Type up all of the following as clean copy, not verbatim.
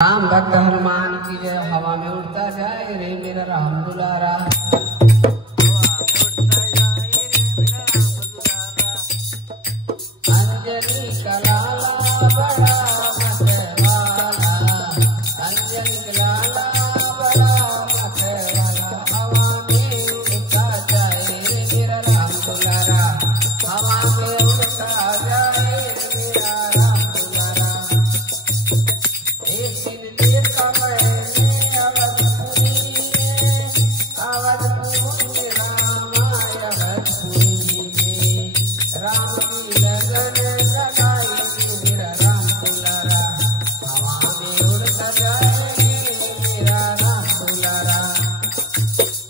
राम भक्त हनुमान की जय। हवा में उड़ता जाए रे मेरा राम दुलारा। अंजनी का लाला बड़ा मतवाला, अंजनी का लाला बड़ा मतवाला। हवा में उड़ता जाए रे मेरा राम दुलारा, हवा में उड़ता जाए रे मेरा राम दुलारा। एक दिन देखा मैंने अवधपुरी में राम अवधपुरी में राम की लगन लगाई मेरा राम दुलारा। हवा में उड़ता जाए मेरा राम दुलारा।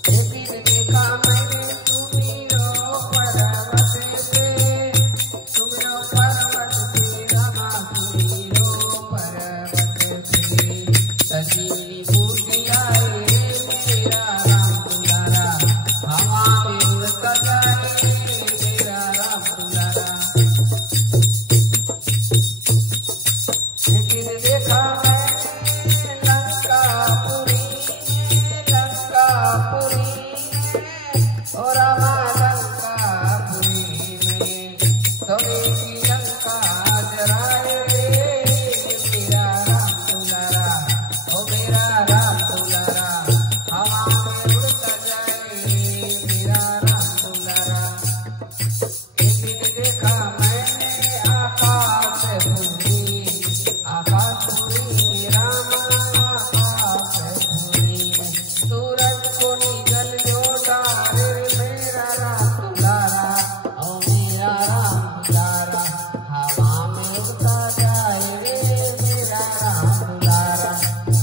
एक दिन देखा मैंने सुमिरो पर्वत पे, सुमिरो पर्वत पे रामा सुमिरो पर्वत पे। सजीनी बूटी आए मेरा राम दुलारा, हवा में उड़ता जाए मेरा राम दुलारा। एक दिन देखा मैंने लंकापुरी और रामा लंकापुरी में तुम्हें की लंका जराए मेरा राम दुलारा, ओ मेरा राम दुलारा। हवा में उड़ता जाए मेरा राम दुलारा। एक दिन देखा मैंने आकाशपुरी रामा आकाशपुरी में सूरज को निगल जो डारे मेरा राम दुलारा, ओ मेरा राम दुलारा। हवा में उड़ता जाए मेरा राम दुलारा,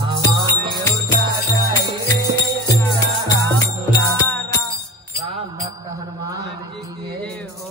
हवा में उड़ता जाए मेरा राम दुलारा। राम भक्त हनुमान जी की जय हो।